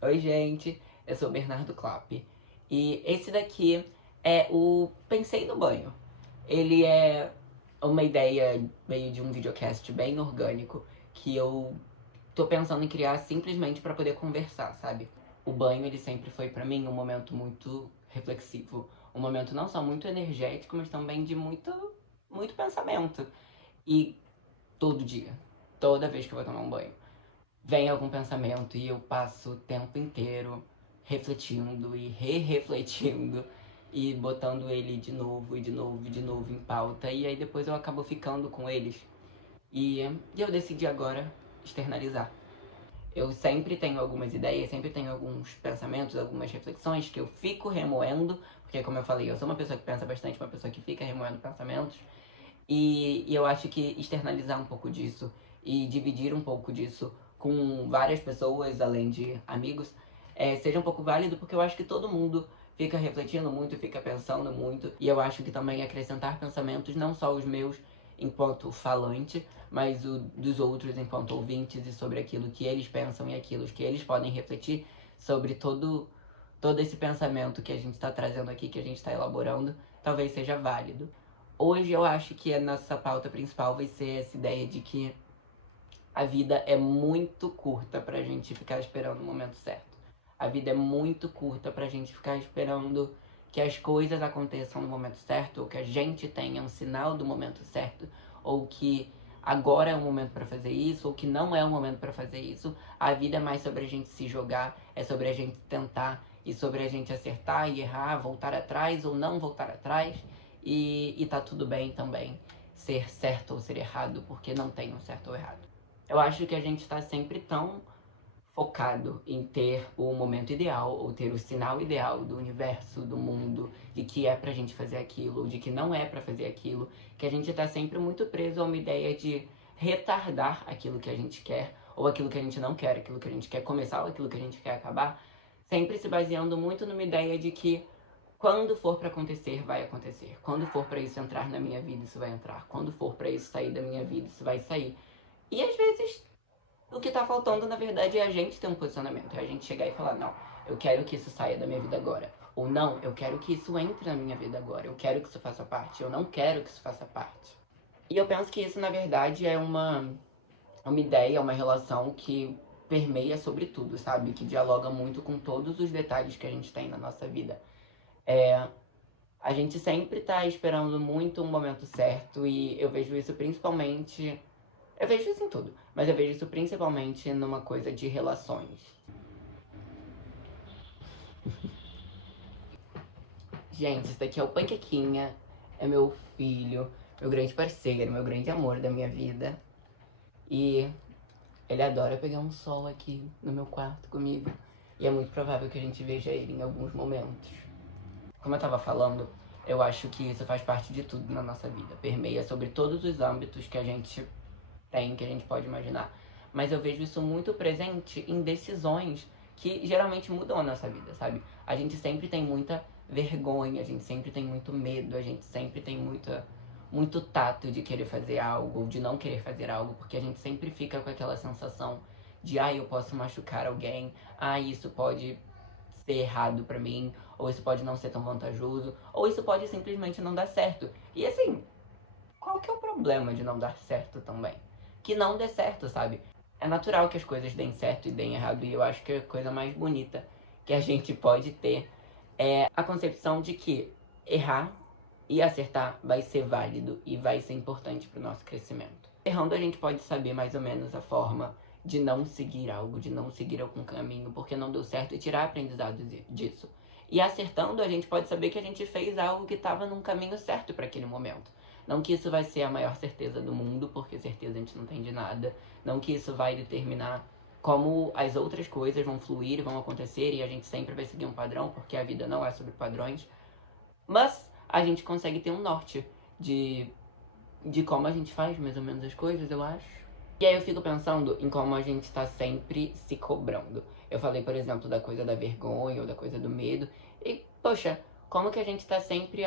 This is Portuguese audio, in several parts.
Oi, gente, eu sou o Bernardo Clapp e esse daqui é o Pensei no Banho. Ele é uma ideia meio de um videocast bem orgânico que eu tô pensando em criar simplesmente pra poder conversar, sabe? O banho, ele sempre foi pra mim um momento muito reflexivo, um momento não só muito energético, mas também de muito pensamento. E todo dia, toda vez que eu vou tomar um banho, vem algum pensamento e eu passo o tempo inteiro refletindo e re-refletindo e botando ele de novo e de novo e de novo em pauta, e aí depois eu acabo ficando com eles. E eu decidi agora externalizar. Eu sempre tenho algumas ideias, sempre tenho alguns pensamentos, algumas reflexões que eu fico remoendo, porque como eu falei, eu sou uma pessoa que pensa bastante, uma pessoa que fica remoendo pensamentos, e eu acho que externalizar um pouco disso e dividir um pouco disso com várias pessoas, além de amigos, seja um pouco válido, porque eu acho que todo mundo fica refletindo muito, fica pensando muito, e eu acho que também acrescentar pensamentos, não só os meus enquanto falante, mas o dos outros enquanto ouvintes, e sobre aquilo que eles pensam e aquilo que eles podem refletir sobre todo esse pensamento que a gente está trazendo aqui, que a gente está elaborando, talvez seja válido. Hoje eu acho que a nossa pauta principal vai ser essa ideia de que a vida é muito curta pra gente ficar esperando o momento certo. A vida é muito curta pra gente ficar esperando que as coisas aconteçam no momento certo, ou que a gente tenha um sinal do momento certo, ou que agora é o momento para fazer isso, ou que não é o momento para fazer isso. A vida é mais sobre a gente se jogar, é sobre a gente tentar, e sobre a gente acertar e errar, voltar atrás ou não voltar atrás. E tá tudo bem também ser certo ou ser errado, porque não tem um certo ou errado. Eu acho que a gente está sempre tão focado em ter o momento ideal, ou ter o sinal ideal do universo, do mundo, de que é pra gente fazer aquilo, ou de que não é pra fazer aquilo, que a gente tá sempre muito preso a uma ideia de retardar aquilo que a gente quer, ou aquilo que a gente não quer, aquilo que a gente quer começar, ou aquilo que a gente quer acabar, sempre se baseando muito numa ideia de que quando for pra acontecer, vai acontecer. Quando for pra isso entrar na minha vida, isso vai entrar. Quando for pra isso sair da minha vida, isso vai sair. E às vezes o que tá faltando, na verdade, é a gente ter um posicionamento. É a gente chegar e falar, não, eu quero que isso saia da minha vida agora. Ou não, eu quero que isso entre na minha vida agora. Eu quero que isso faça parte. Eu não quero que isso faça parte. E eu penso que isso, na verdade, é uma ideia, uma relação que permeia sobre tudo, sabe? Que dialoga muito com todos os detalhes que a gente tem na nossa vida. A gente sempre tá esperando muito um momento certo, e eu vejo isso principalmente. Eu vejo isso em tudo, mas eu vejo isso principalmente numa coisa de relações. Gente, isso daqui é o Panquequinha, é meu filho, meu grande parceiro, meu grande amor da minha vida. E ele adora pegar um sol aqui no meu quarto comigo. E é muito provável que a gente veja ele em alguns momentos. Como eu tava falando, eu acho que isso faz parte de tudo na nossa vida. Permeia sobre todos os âmbitos que a gente tem, que a gente pode imaginar. Mas eu vejo isso muito presente em decisões que geralmente mudam a nossa vida, sabe? A gente sempre tem muita vergonha, a gente sempre tem muito medo, a gente sempre tem muito tato de querer fazer algo ou de não querer fazer algo, porque a gente sempre fica com aquela sensação de, eu posso machucar alguém, isso pode ser errado pra mim, ou isso pode não ser tão vantajoso, ou isso pode simplesmente não dar certo. E assim, qual que é o problema de não dar certo também? Que não dê certo, sabe? É natural que as coisas deem certo e deem errado, e eu acho que a coisa mais bonita que a gente pode ter é a concepção de que errar e acertar vai ser válido e vai ser importante para o nosso crescimento. Errando, a gente pode saber mais ou menos a forma de não seguir algo, de não seguir algum caminho porque não deu certo, e tirar aprendizado disso. E acertando, a gente pode saber que a gente fez algo que estava num caminho certo para aquele momento. Não que isso vai ser a maior certeza do mundo, porque certeza a gente não tem de nada. Não que isso vai determinar como as outras coisas vão fluir, vão acontecer, e a gente sempre vai seguir um padrão, porque a vida não é sobre padrões. Mas a gente consegue ter um norte de, de como a gente faz mais ou menos as coisas, eu acho. E aí eu fico pensando em como a gente tá sempre se cobrando. Eu falei, por exemplo, da coisa da vergonha ou da coisa do medo. E, poxa, como que a gente tá sempre,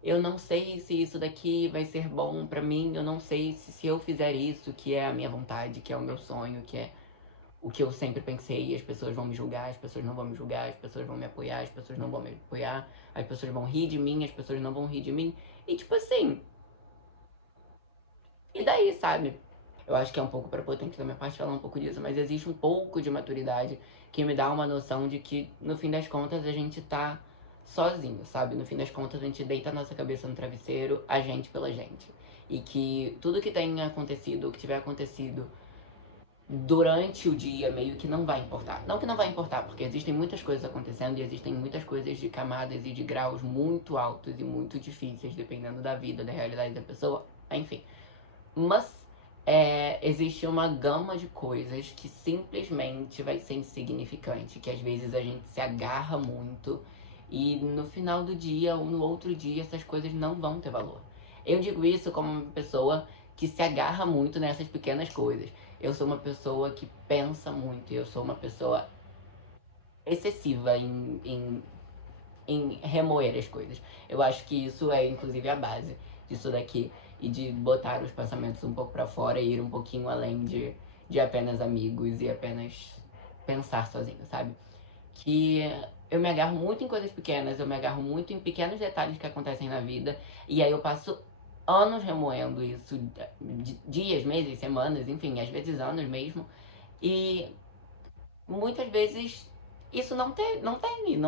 eu não sei se isso daqui vai ser bom pra mim, eu não sei se eu fizer isso, que é a minha vontade, que é o meu sonho, que é o que eu sempre pensei, as pessoas vão me julgar, as pessoas não vão me julgar, as pessoas vão me apoiar, as pessoas não vão me apoiar, as pessoas vão rir de mim, as pessoas não vão rir de mim. E tipo assim, e daí, sabe? Eu acho que é um pouco prepotente da minha parte falar um pouco disso, mas existe um pouco de maturidade que me dá uma noção de que, no fim das contas, a gente tá sozinho, sabe? No fim das contas, a gente deita a nossa cabeça no travesseiro, a gente pela gente. E que tudo que tenha acontecido, o que tiver acontecido durante o dia, meio que não vai importar. Não que não vai importar, porque existem muitas coisas acontecendo e existem muitas coisas de camadas e de graus muito altos e muito difíceis, dependendo da vida, da realidade da pessoa, enfim. Mas existe uma gama de coisas que simplesmente vai ser insignificante, que às vezes a gente se agarra muito e no final do dia ou no outro dia essas coisas não vão ter valor. Eu digo isso como uma pessoa que se agarra muito nessas pequenas coisas. Eu sou uma pessoa que pensa muito, eu sou uma pessoa excessiva em remoer as coisas. Eu acho que isso é inclusive a base disso daqui e de botar os pensamentos um pouco pra fora e ir um pouquinho além de apenas amigos e apenas pensar sozinho, sabe? Que eu me agarro muito em coisas pequenas, eu me agarro muito em pequenos detalhes que acontecem na vida e aí eu passo anos remoendo isso, dias, meses, semanas, enfim, às vezes anos mesmo. E muitas vezes isso não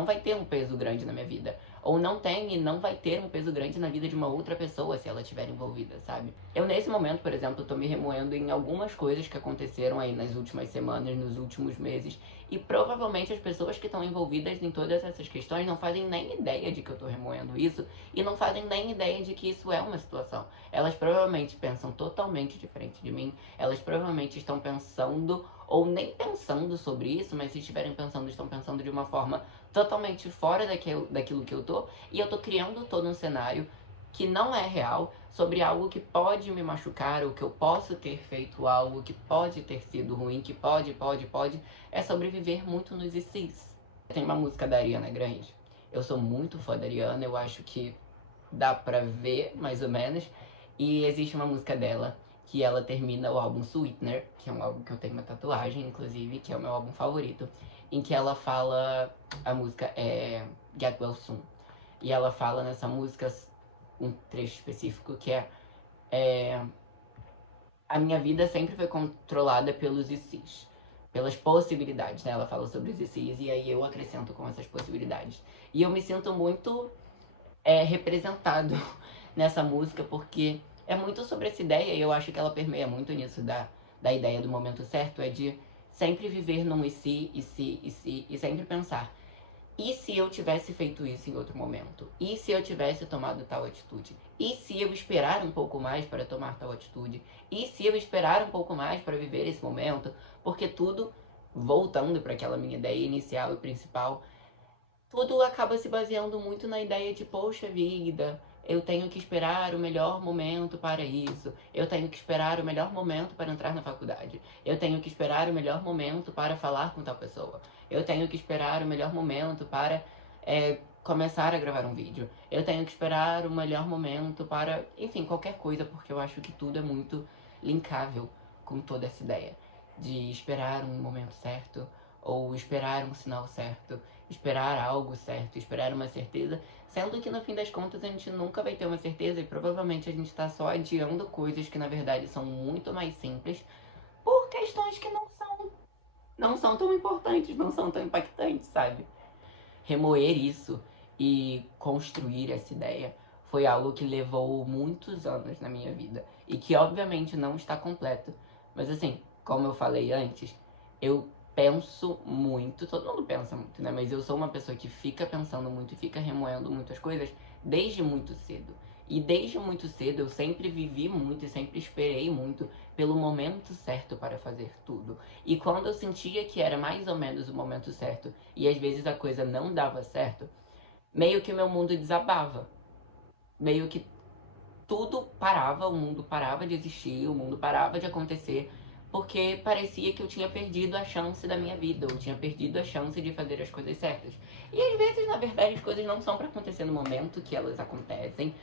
vai ter um peso grande na minha vida. Ou não tem e não vai ter um peso grande na vida de uma outra pessoa se ela estiver envolvida, sabe? Eu nesse momento, por exemplo, tô me remoendo em algumas coisas que aconteceram aí nas últimas semanas, nos últimos meses. E provavelmente as pessoas que estão envolvidas em todas essas questões não fazem nem ideia de que eu tô remoendo isso. E não fazem nem ideia de que isso é uma situação. Elas provavelmente pensam totalmente diferente de mim. Elas provavelmente estão pensando ou nem pensando sobre isso, mas se estiverem pensando, estão pensando de uma forma totalmente fora daquilo que eu tô, e eu tô criando todo um cenário que não é real, sobre algo que pode me machucar, ou que eu posso ter feito algo que pode ter sido ruim, que pode, é sobreviver muito nos ICs. Tem uma música da Ariana Grande, eu sou muito fã da Ariana, eu acho que dá pra ver, mais ou menos, e existe uma música dela que ela termina o álbum Sweetener, que é um álbum que eu tenho uma tatuagem, inclusive, que é o meu álbum favorito, em que ela fala, a música é Get Well Soon, e ela fala nessa música um trecho específico que é a minha vida sempre foi controlada pelos ICs, pelas possibilidades, né? Ela fala sobre os ICs e aí eu acrescento com essas possibilidades. E eu me sinto muito representado nessa música, porque é muito sobre essa ideia, e eu acho que ela permeia muito nisso da ideia do momento certo, é de sempre viver num e sempre pensar, e se eu tivesse feito isso em outro momento? E se eu tivesse tomado tal atitude? E se eu esperar um pouco mais para tomar tal atitude? E se eu esperar um pouco mais para viver esse momento? Porque tudo, voltando para aquela minha ideia inicial e principal, tudo acaba se baseando muito na ideia de, poxa vida, eu tenho que esperar o melhor momento para isso, eu tenho que esperar o melhor momento para entrar na faculdade, eu tenho que esperar o melhor momento para falar com tal pessoa, eu tenho que esperar o melhor momento para começar a gravar um vídeo, eu tenho que esperar o melhor momento para, enfim, qualquer coisa, porque eu acho que tudo é muito linkável com toda essa ideia de esperar um momento certo ou esperar um sinal certo, esperar algo certo, esperar uma certeza, sendo que no fim das contas a gente nunca vai ter uma certeza e provavelmente a gente está só adiando coisas que na verdade são muito mais simples por questões que não são tão importantes, não são tão impactantes, sabe? Remoer isso e construir essa ideia foi algo que levou muitos anos na minha vida e que obviamente não está completo. Mas assim, como eu falei antes, eu penso muito, todo mundo pensa muito, né? Mas eu sou uma pessoa que fica pensando muito e fica remoendo muitas coisas desde muito cedo. E desde muito cedo eu sempre vivi muito e sempre esperei muito pelo momento certo para fazer tudo. E quando eu sentia que era mais ou menos o momento certo e às vezes a coisa não dava certo, meio que o meu mundo desabava. Meio que tudo parava, o mundo parava de existir, o mundo parava de acontecer, porque parecia que eu tinha perdido a chance da minha vida, eu tinha perdido a chance de fazer as coisas certas. E às vezes, na verdade, as coisas não são para acontecer no momento que elas acontecem,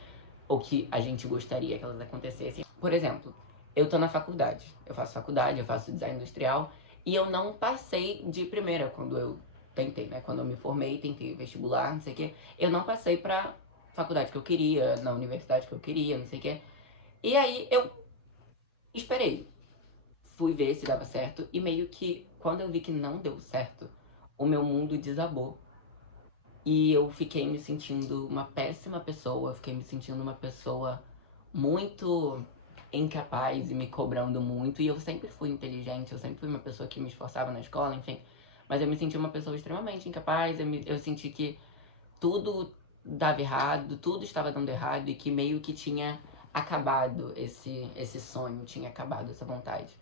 ou que a gente gostaria que elas acontecessem. Por exemplo, eu tô na faculdade, eu faço design industrial, E eu não passei de primeira quando eu tentei, né? Quando eu me formei, tentei vestibular, não sei o quê. Eu não passei pra faculdade que eu queria, na universidade que eu queria, não sei o quê. E aí eu esperei. Fui ver se dava certo. E meio que, quando eu vi que não deu certo, o meu mundo desabou. E eu fiquei me sentindo uma péssima pessoa. Eu fiquei me sentindo uma pessoa muito incapaz e me cobrando muito. E eu sempre fui inteligente, eu sempre fui uma pessoa que me esforçava na escola, enfim. Mas eu me senti uma pessoa extremamente incapaz. Eu senti que tudo dava errado, tudo estava dando errado e que meio que tinha acabado esse sonho, tinha acabado essa vontade.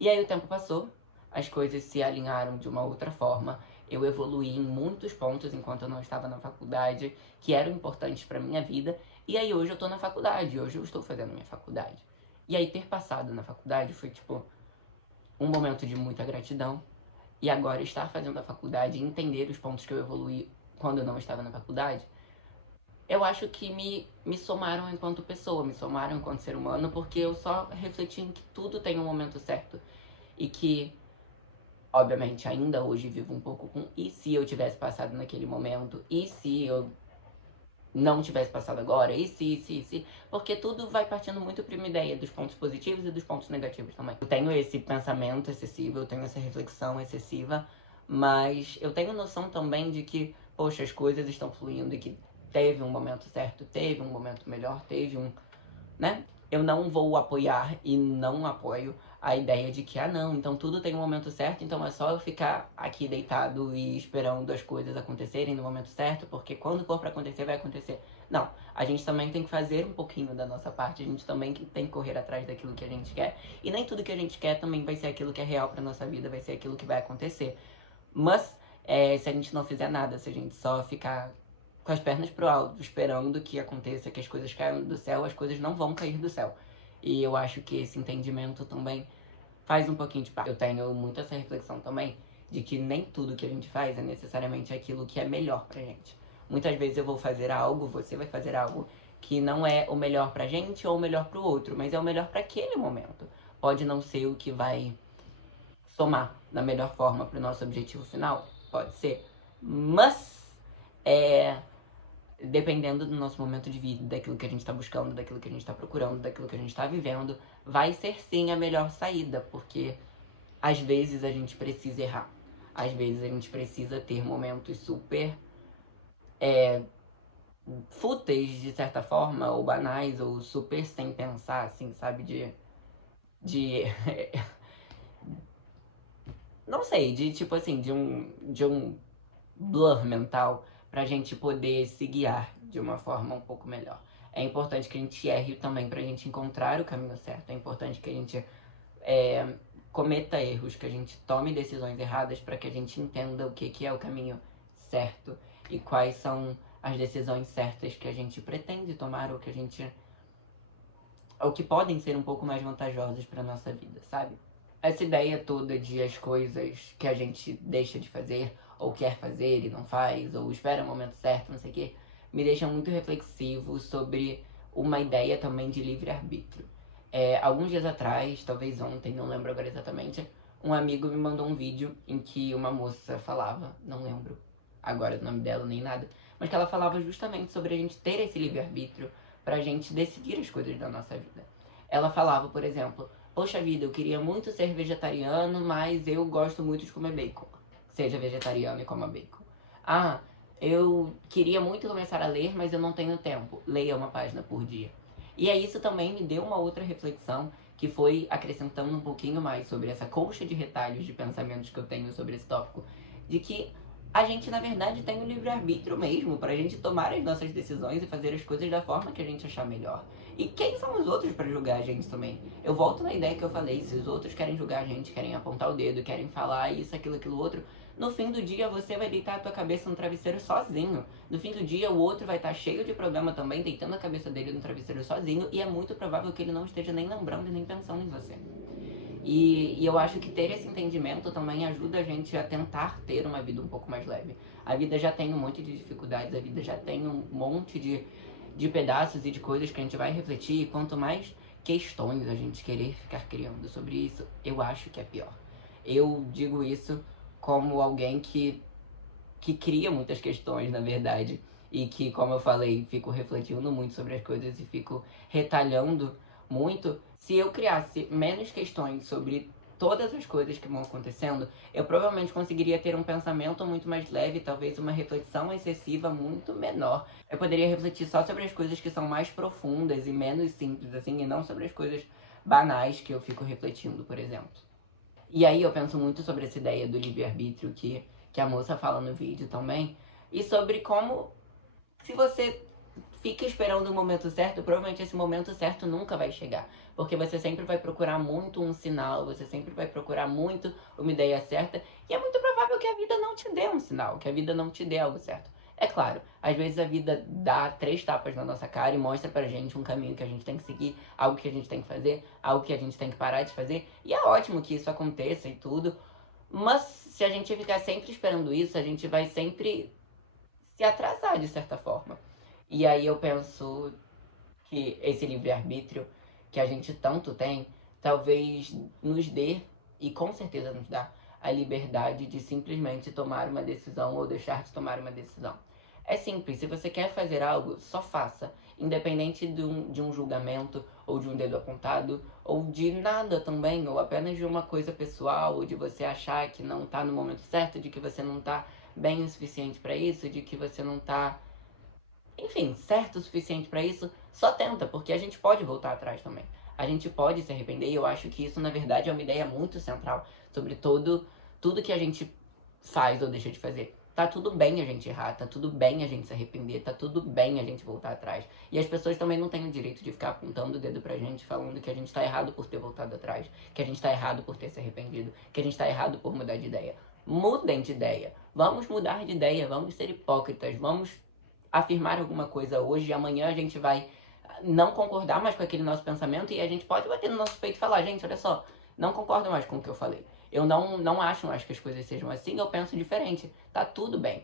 E aí o tempo passou, as coisas se alinharam de uma outra forma. Eu evoluí em muitos pontos enquanto eu não estava na faculdade, que eram importantes para minha vida. E aí hoje eu tô na faculdade, hoje eu estou fazendo minha faculdade. E aí ter passado na faculdade foi tipo um momento de muita gratidão. E agora estar fazendo a faculdade e entender os pontos que eu evoluí quando eu não estava na faculdade, eu acho que me somaram enquanto pessoa, me somaram enquanto ser humano, porque eu só refleti em que tudo tem um momento certo. E que, obviamente, ainda hoje vivo um pouco com e se eu tivesse passado naquele momento, e se eu não tivesse passado agora, e se, porque tudo vai partindo muito para uma ideia dos pontos positivos e dos pontos negativos também. Eu tenho esse pensamento excessivo, eu tenho essa reflexão excessiva, mas eu tenho noção também de que, poxa, as coisas estão fluindo e que teve um momento certo, teve um momento melhor, teve um, né? Eu não vou apoiar e não apoio a ideia de que, ah não, então tudo tem um momento certo, então é só eu ficar aqui deitado e esperando as coisas acontecerem no momento certo, porque quando for pra acontecer, vai acontecer. Não, a gente também tem que fazer um pouquinho da nossa parte, a gente também tem que correr atrás daquilo que a gente quer, e nem tudo que a gente quer também vai ser aquilo que é real pra nossa vida, vai ser aquilo que vai acontecer. Mas, se a gente não fizer nada, se a gente só ficar com as pernas pro alto, esperando que aconteça, que as coisas caiam do céu, as coisas não vão cair do céu. E eu acho que esse entendimento também faz um pouquinho de parte. Eu tenho muito essa reflexão também de que nem tudo que a gente faz é necessariamente aquilo que é melhor pra gente. Muitas vezes eu vou fazer algo, você vai fazer algo que não é o melhor pra gente ou o melhor pro outro, mas é o melhor para aquele momento. Pode não ser o que vai somar da melhor forma pro nosso objetivo final, pode ser, mas dependendo do nosso momento de vida, daquilo que a gente está buscando, daquilo que a gente está procurando, daquilo que a gente está vivendo, vai ser sim a melhor saída, porque às vezes a gente precisa errar. Às vezes a gente precisa ter momentos super fúteis, de certa forma, ou banais, ou super sem pensar, assim, sabe? De não sei, de tipo assim, de um blur mental pra gente poder se guiar de uma forma um pouco melhor. É importante que a gente erre também pra gente encontrar o caminho certo. É importante que a gente cometa erros, que a gente tome decisões erradas para que a gente entenda o que é o caminho certo e quais são as decisões certas que a gente pretende tomar ou que a gente ou que podem ser um pouco mais vantajosas para nossa vida, sabe? Essa ideia toda de as coisas que a gente deixa de fazer ou quer fazer e não faz, ou espera o momento certo, não sei o quê, me deixa muito reflexivo sobre uma ideia também de livre-arbítrio. Alguns dias atrás, talvez ontem, não lembro agora exatamente, um amigo me mandou um vídeo em que uma moça falava, não lembro agora o nome dela nem nada, mas que ela falava justamente sobre a gente ter esse livre-arbítrio pra gente decidir as coisas da nossa vida. Ela falava, por exemplo, poxa vida, eu queria muito ser vegetariano, mas eu gosto muito de comer bacon. Seja vegetariano e coma bacon. Ah, eu queria muito começar a ler, mas eu não tenho tempo. Leia uma página por dia. E aí isso também me deu uma outra reflexão, que foi acrescentando um pouquinho mais sobre essa colcha de retalhos de pensamentos que eu tenho sobre esse tópico, de que a gente na verdade tem um livre-arbítrio mesmo pra gente tomar as nossas decisões e fazer as coisas da forma que a gente achar melhor. E quem são os outros pra julgar a gente também? Eu volto na ideia que eu falei, se os outros querem julgar a gente, querem apontar o dedo, querem falar isso, aquilo outro, no fim do dia você vai deitar a tua cabeça no travesseiro sozinho. No fim do dia o outro vai estar cheio de problema também, deitando a cabeça dele no travesseiro sozinho, e é muito provável que ele não esteja nem lembrando e nem pensando em você. E eu acho que ter esse entendimento também ajuda a gente a tentar ter uma vida um pouco mais leve. A vida já tem um monte de dificuldades, a vida já tem um monte de pedaços e de coisas que a gente vai refletir, e quanto mais questões a gente querer ficar criando sobre isso, eu acho que é pior. Eu digo isso como alguém que cria muitas questões, na verdade, e que, como eu falei, fico refletindo muito sobre as coisas e fico retalhando muito. Se eu criasse menos questões sobre todas as coisas que vão acontecendo, eu provavelmente conseguiria ter um pensamento muito mais leve, talvez uma reflexão excessiva muito menor. Eu poderia refletir só sobre as coisas que são mais profundas e menos simples, assim, e não sobre as coisas banais que eu fico refletindo, por exemplo. E aí eu penso muito sobre essa ideia do livre-arbítrio que a moça fala no vídeo também, e sobre como, se você fica esperando o momento certo, provavelmente esse momento certo nunca vai chegar. Porque você sempre vai procurar muito um sinal, você sempre vai procurar muito uma ideia certa, e é muito provável que a vida não te dê um sinal, que a vida não te dê algo certo. É claro, às vezes a vida dá 3 tapas na nossa cara e mostra pra gente um caminho que a gente tem que seguir, algo que a gente tem que fazer, algo que a gente tem que parar de fazer, e é ótimo que isso aconteça e tudo, mas se a gente ficar sempre esperando isso, a gente vai sempre se atrasar de certa forma. E aí eu penso que esse livre-arbítrio que a gente tanto tem, talvez nos dê, e com certeza nos dá, a liberdade de simplesmente tomar uma decisão ou deixar de tomar uma decisão. É simples, se você quer fazer algo, só faça. Independente de um julgamento, ou de um dedo apontado, ou de nada também, ou apenas de uma coisa pessoal, ou de você achar que não tá no momento certo, de que você não tá bem o suficiente para isso, de que você não tá, enfim, certo o suficiente para isso, só tenta, porque a gente pode voltar atrás também. A gente pode se arrepender, e eu acho que isso, na verdade, é uma ideia muito central sobre tudo que a gente faz ou deixa de fazer. Tá tudo bem a gente errar, tá tudo bem a gente se arrepender, tá tudo bem a gente voltar atrás. E as pessoas também não têm o direito de ficar apontando o dedo pra gente, falando que a gente tá errado por ter voltado atrás, que a gente tá errado por ter se arrependido, que a gente tá errado por mudar de ideia. Mudem de ideia. Vamos mudar de ideia, vamos ser hipócritas, vamos afirmar alguma coisa hoje e amanhã a gente vai não concordar mais com aquele nosso pensamento e a gente pode bater no nosso peito e falar, gente, olha só, não concordo mais com o que eu falei. Eu não acho mais que as coisas sejam assim, eu penso diferente. Tá tudo bem.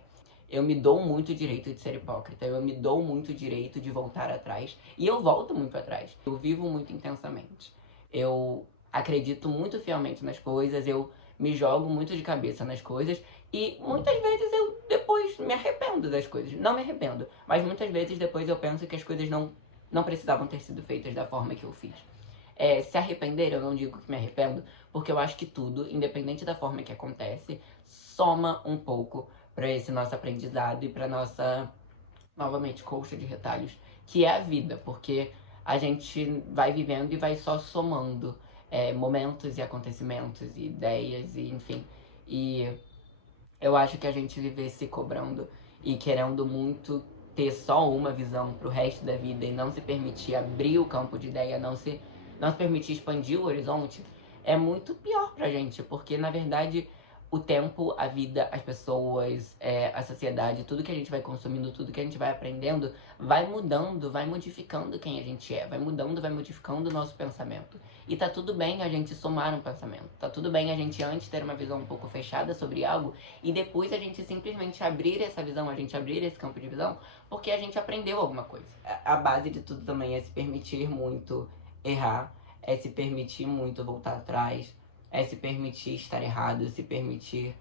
Eu me dou muito o direito de ser hipócrita, eu me dou muito o direito de voltar atrás. E eu volto muito atrás. Eu vivo muito intensamente. Eu acredito muito fielmente nas coisas, eu me jogo muito de cabeça nas coisas e muitas vezes eu depois me arrependo das coisas. Não me arrependo, mas muitas vezes depois eu penso que as coisas não precisavam ter sido feitas da forma que eu fiz. Se arrepender, eu não digo que me arrependo, porque eu acho que tudo, independente da forma que acontece, soma um pouco para esse nosso aprendizado e para nossa, novamente, colcha de retalhos, que é a vida, porque a gente vai vivendo e vai só somando momentos e acontecimentos e ideias e enfim. E eu acho que a gente viver se cobrando e querendo muito ter só uma visão pro resto da vida e não se permitir abrir o campo de ideia, não se permitir expandir o horizonte, é muito pior pra gente, porque na verdade o tempo, a vida, as pessoas, a sociedade, tudo que a gente vai consumindo, tudo que a gente vai aprendendo, vai mudando, vai modificando quem a gente é, vai mudando, vai modificando o nosso pensamento. E tá tudo bem a gente somar um pensamento, tá tudo bem a gente antes ter uma visão um pouco fechada sobre algo e depois a gente simplesmente abrir essa visão, a gente abrir esse campo de visão, porque a gente aprendeu alguma coisa. A base de tudo também é se permitir muito errar, é se permitir muito voltar atrás, é se permitir estar errado, se permitir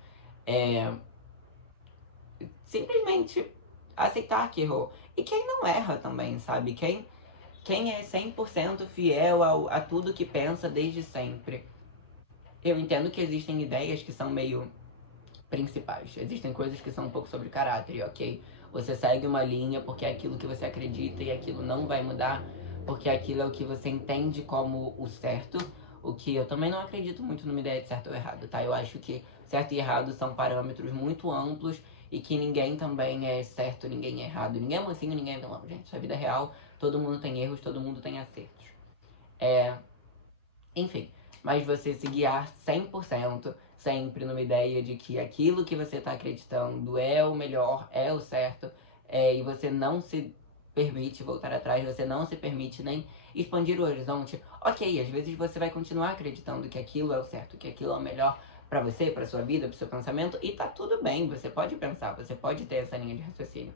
simplesmente aceitar que errou. E quem não erra também, sabe? Quem é 100% fiel a tudo que pensa desde sempre. Eu entendo que existem ideias que são meio principais. Existem coisas que são um pouco sobre caráter, e ok, você segue uma linha porque é aquilo que você acredita e aquilo não vai mudar, porque aquilo é o que você entende como o certo, o que eu também não acredito muito numa ideia de certo ou errado, tá? Eu acho que certo e errado são parâmetros muito amplos e que ninguém também é certo, ninguém é errado, ninguém é mocinho, ninguém é vilão, gente. Isso é vida real, todo mundo tem erros, todo mundo tem acertos. Enfim, mas você se guiar 100% sempre numa ideia de que aquilo que você está acreditando é o melhor, é o certo, e você não se permite voltar atrás, você não se permite nem expandir o horizonte. Ok, às vezes você vai continuar acreditando que aquilo é o certo, que aquilo é o melhor para você, para sua vida, para seu pensamento, e tá tudo bem, você pode pensar, você pode ter essa linha de raciocínio.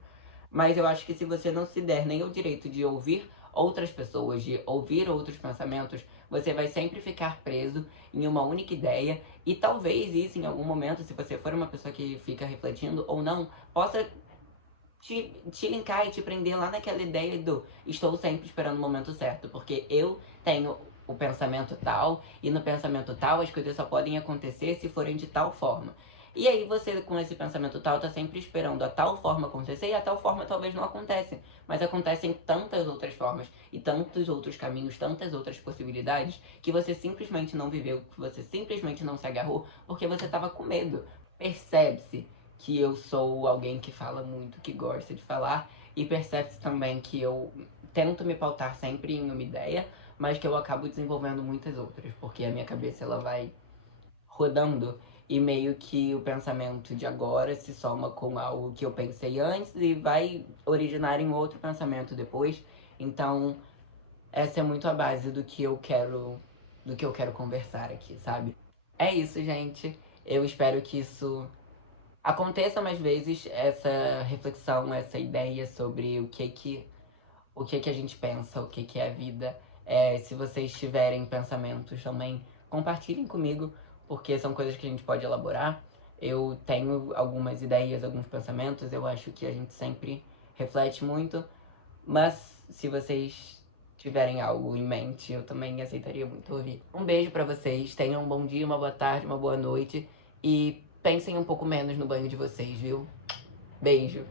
Mas eu acho que se você não se der nem o direito de ouvir outras pessoas, de ouvir outros pensamentos, você vai sempre ficar preso em uma única ideia. E talvez isso, em algum momento, se você for uma pessoa que fica refletindo ou não, possa te linkar e te prender lá naquela ideia do estou sempre esperando o momento certo, porque eu tenho o pensamento tal, e no pensamento tal as coisas só podem acontecer se forem de tal forma. E aí você, com esse pensamento tal, tá sempre esperando a tal forma acontecer, e a tal forma talvez não acontece, mas acontecem tantas outras formas, e tantos outros caminhos, tantas outras possibilidades, que você simplesmente não viveu, que você simplesmente não se agarrou, porque você tava com medo. Percebe-se que eu sou alguém que fala muito, que gosta de falar, e percebe-se também que eu tento me pautar sempre em uma ideia, mas que eu acabo desenvolvendo muitas outras, porque a minha cabeça ela vai rodando e meio que o pensamento de agora se soma com algo que eu pensei antes e vai originar em outro pensamento depois. Então, essa é muito a base do que eu quero conversar aqui, sabe? É isso, gente. Eu espero que isso aconteça mais vezes, essa reflexão, essa ideia sobre o que a gente pensa, o que é a vida. Se vocês tiverem pensamentos também, compartilhem comigo, porque são coisas que a gente pode elaborar. Eu tenho algumas ideias, alguns pensamentos, eu acho que a gente sempre reflete muito, mas se vocês tiverem algo em mente, eu também aceitaria muito ouvir. Um beijo pra vocês, tenham um bom dia, uma boa tarde, uma boa noite, e pensem um pouco menos no banho de vocês, viu? Beijo!